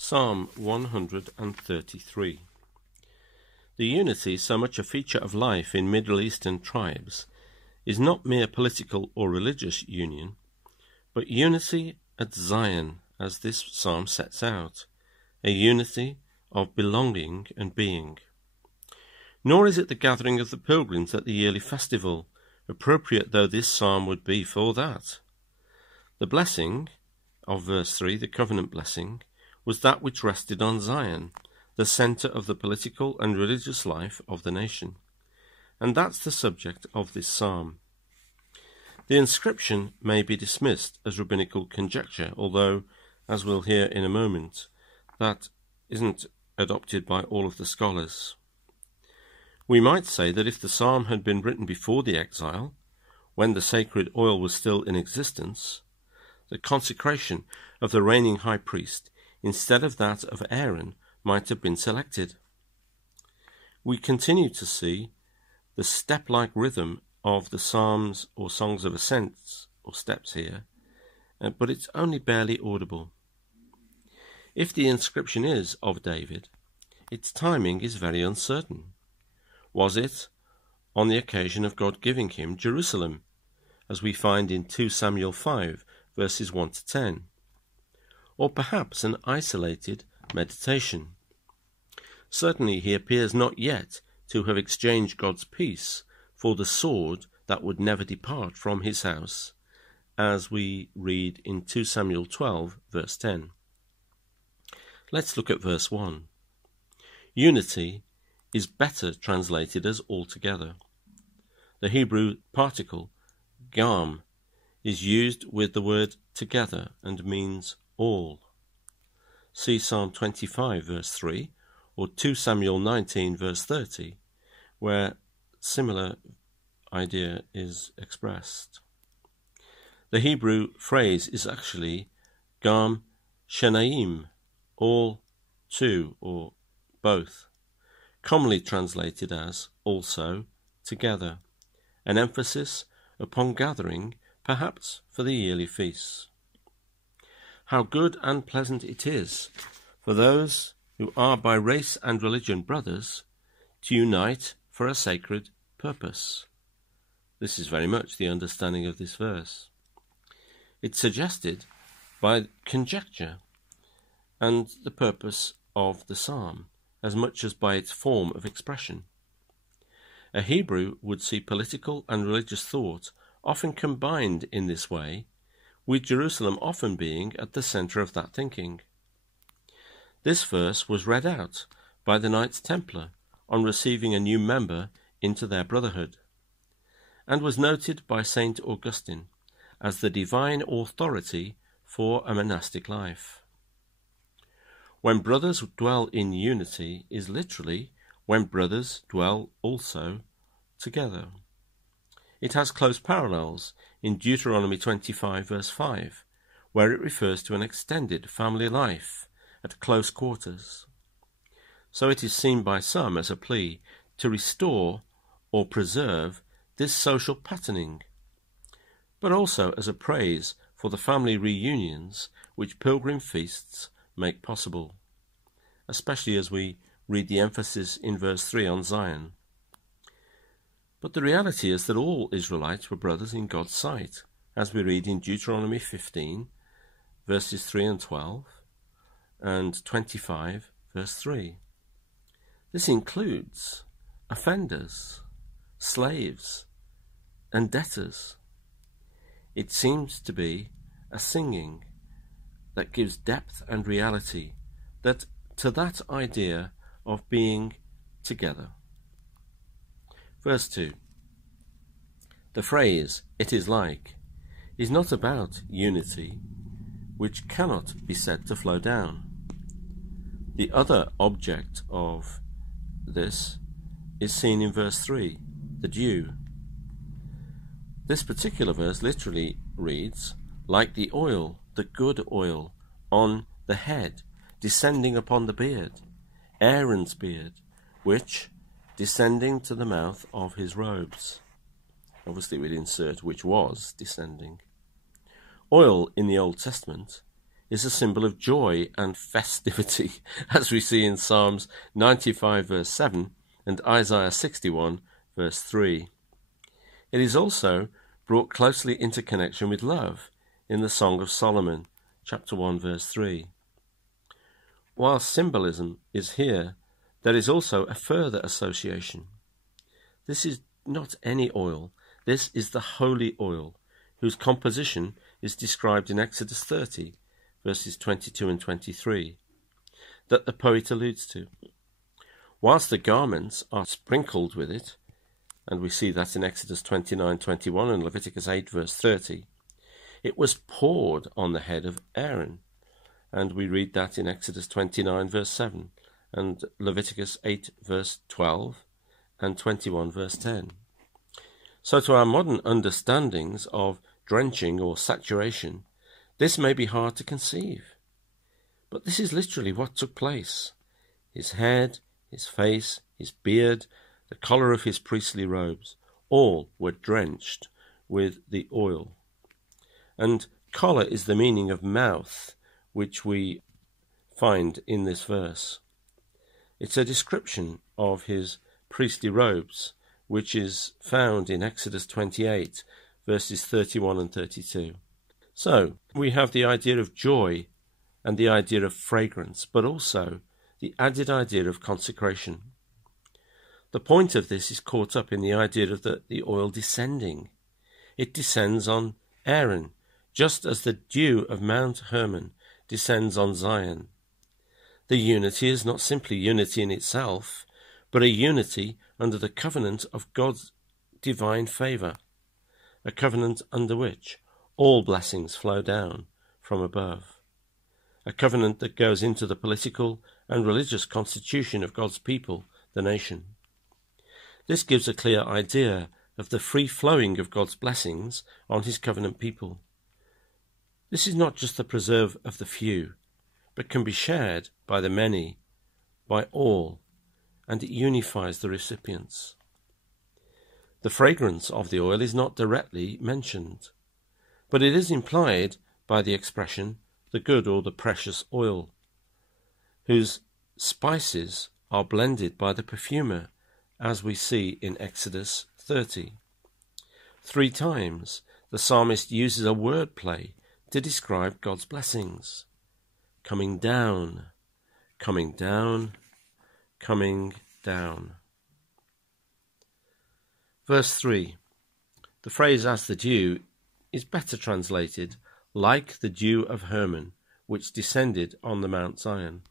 Psalm 133. The unity, so much a feature of life in Middle Eastern tribes, is not mere political or religious union, but unity at Zion, as this psalm sets out, a unity of belonging and being. Nor is it the gathering of the pilgrims at the yearly festival, appropriate though this psalm would be for that. The blessing of verse 3, the covenant blessing, was that which rested on Zion, the centre of the political and religious life of the nation. And that's the subject of this psalm. The inscription may be dismissed as rabbinical conjecture, although, as we'll hear in a moment, that isn't adopted by all of the scholars. We might say that if the psalm had been written before the exile, when the sacred oil was still in existence, the consecration of the reigning high priest instead of that of Aaron might have been selected. We continue to see the step-like rhythm of the psalms or songs of ascents or steps here, but it's only barely audible. If the inscription is of David, its timing is very uncertain. Was it on the occasion of God giving him Jerusalem, as we find in 2 Samuel 5, verses 1 to 10? Or perhaps an isolated meditation? Certainly he appears not yet to have exchanged God's peace for the sword that would never depart from his house, as we read in 2 Samuel 12, verse 10. Let's look at verse 1. Unity is better translated as altogether. The Hebrew particle, gam, is used with the word together and means all. See Psalm 25, verse 3, or 2 Samuel 19, verse 30, where similar idea is expressed. The Hebrew phrase is actually gam shenaim, all two or both, commonly translated as also together, an emphasis upon gathering, perhaps for the yearly feasts. How good and pleasant it is for those who are by race and religion brothers to unite for a sacred purpose. This is very much the understanding of this verse. It's suggested by conjecture and the purpose of the psalm, as much as by its form of expression. A Hebrew would see political and religious thought often combined in this way, with Jerusalem often being at the centre of that thinking. This verse was read out by the Knights Templar on receiving a new member into their brotherhood, and was noted by St. Augustine as the divine authority for a monastic life. When brothers dwell in unity is literally when brothers dwell also together. It has close parallels in Deuteronomy 25, verse 5, where it refers to an extended family life at close quarters. So it is seen by some as a plea to restore or preserve this social patterning, but also as a praise for the family reunions which pilgrim feasts make possible, especially as we read the emphasis in verse 3 on Zion. But the reality is that all Israelites were brothers in God's sight, as we read in Deuteronomy 15, verses 3 and 12, and 25, verse 3. This includes offenders, slaves, and debtors. It seems to be a singing that gives depth and reality to that idea of being together. Verse 2. The phrase, "it is like," is not about unity, which cannot be said to flow down. The other object of this is seen in verse 3, the dew. This particular verse literally reads, like the oil, the good oil, on the head, descending upon the beard, Aaron's beard, which, descending to the mouth of his robes. Obviously we'd insert which was descending. Oil in the Old Testament is a symbol of joy and festivity, as we see in Psalms 95 verse 7 and Isaiah 61 verse 3. It is also brought closely into connection with love in the Song of Solomon, chapter 1 verse 3. While symbolism is here, there is also a further association. This is not any oil, this is the holy oil, whose composition is described in Exodus 30, verses 22 and 23, that the poet alludes to. Whilst the garments are sprinkled with it, and we see that in Exodus 29:21 and Leviticus 8, verse 30, it was poured on the head of Aaron, and we read that in Exodus 29, verse 7, and Leviticus 8, verse 12, and 21, verse 10. So to our modern understandings of drenching or saturation, this may be hard to conceive. But this is literally what took place. His head, his face, his beard, the collar of his priestly robes, all were drenched with the oil. And collar is the meaning of mouth, which we find in this verse. It's a description of his priestly robes, which is found in Exodus 28, verses 31 and 32. So, we have the idea of joy and the idea of fragrance, but also the added idea of consecration. The point of this is caught up in the idea of the oil descending. It descends on Aaron, just as the dew of Mount Hermon descends on Zion. The unity is not simply unity in itself, but a unity under the covenant of God's divine favour, a covenant under which all blessings flow down from above, a covenant that goes into the political and religious constitution of God's people, the nation. This gives a clear idea of the free flowing of God's blessings on his covenant people. This is not just the preserve of the few, but can be shared by the many, by all, and it unifies the recipients. The fragrance of the oil is not directly mentioned, but it is implied by the expression the good or the precious oil, whose spices are blended by the perfumer, as we see in Exodus 30. 3 times the psalmist uses a word play to describe God's blessings. Coming down, coming down, coming down. Verse 3. The phrase "as the dew" is better translated "like the dew of Hermon, which descended on the Mount Zion."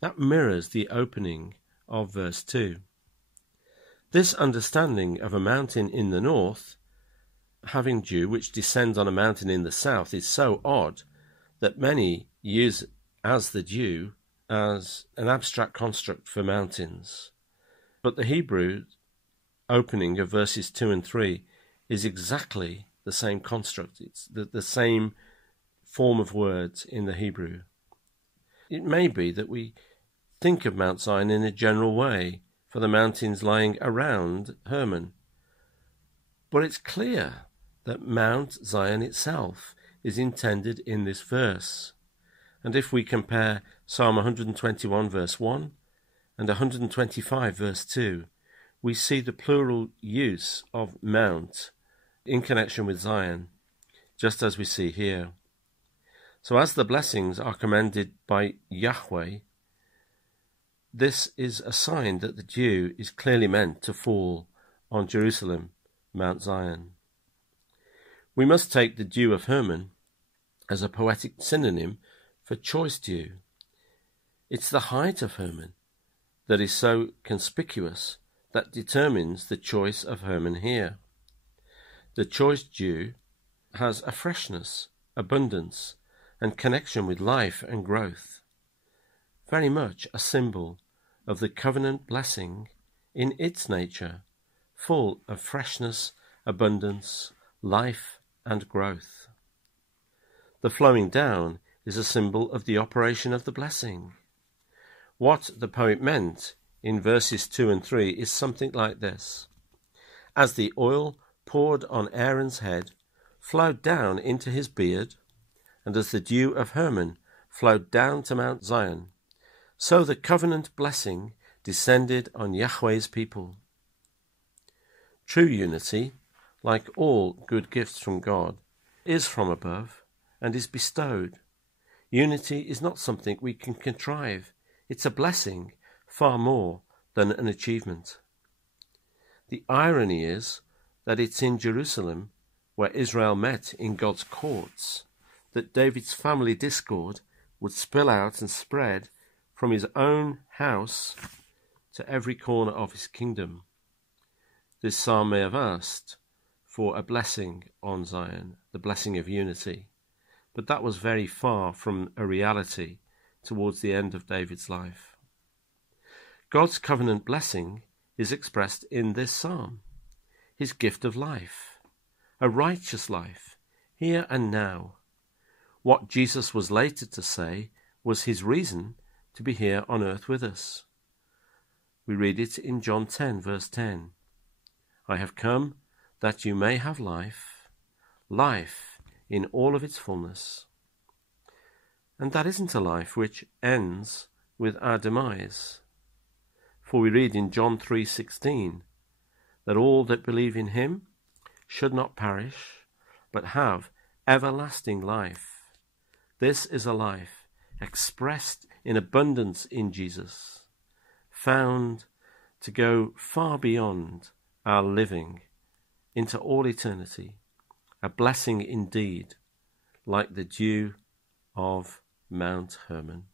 That mirrors the opening of verse 2. This understanding of a mountain in the north having dew which descends on a mountain in the south is so odd that many use "as the dew" as an abstract construct for mountains. But the Hebrew opening of verses 2 and 3 is exactly the same construct. It's the same form of words in the Hebrew. It may be that we think of Mount Zion in a general way for the mountains lying around Hermon, but it's clear that Mount Zion itself is intended in this verse. And if we compare Psalm 121 verse 1 and 125 verse 2, we see the plural use of mount in connection with Zion, just as we see here. So as the blessings are commanded by Yahweh, this is a sign that the dew is clearly meant to fall on Jerusalem, Mount Zion. We must take the dew of Hermon as a poetic synonym for choice dew. It's the height of Hermon that is so conspicuous that determines the choice of Hermon here. The choice dew has a freshness, abundance, and connection with life and growth, very much a symbol of the covenant blessing in its nature, full of freshness, abundance, life, and growth. The flowing down is a symbol of the operation of the blessing. What the poet meant in verses 2 and 3 is something like this: as the oil poured on Aaron's head flowed down into his beard, and as the dew of Hermon flowed down to Mount Zion, so the covenant blessing descended on Yahweh's people. True unity, like all good gifts from God, is from above and is bestowed. Unity is not something we can contrive. It's a blessing far more than an achievement. The irony is that it's in Jerusalem, where Israel met in God's courts, that David's family discord would spill out and spread from his own house to every corner of his kingdom. This psalm may have asked for a blessing on Zion, the blessing of unity, but that was very far from a reality towards the end of David's life. God's covenant blessing is expressed in this psalm, his gift of life, a righteous life, here and now. What Jesus was later to say was his reason to be here on earth with us. We read it in John 10, verse 10. I have come that you may have life, life in all of its fullness. And that isn't a life which ends with our demise. For we read in John 3:16 that all that believe in him should not perish, but have everlasting life. This is a life expressed in abundance in Jesus, found to go far beyond our living into all eternity, a blessing indeed, like the dew of Mount Hermon.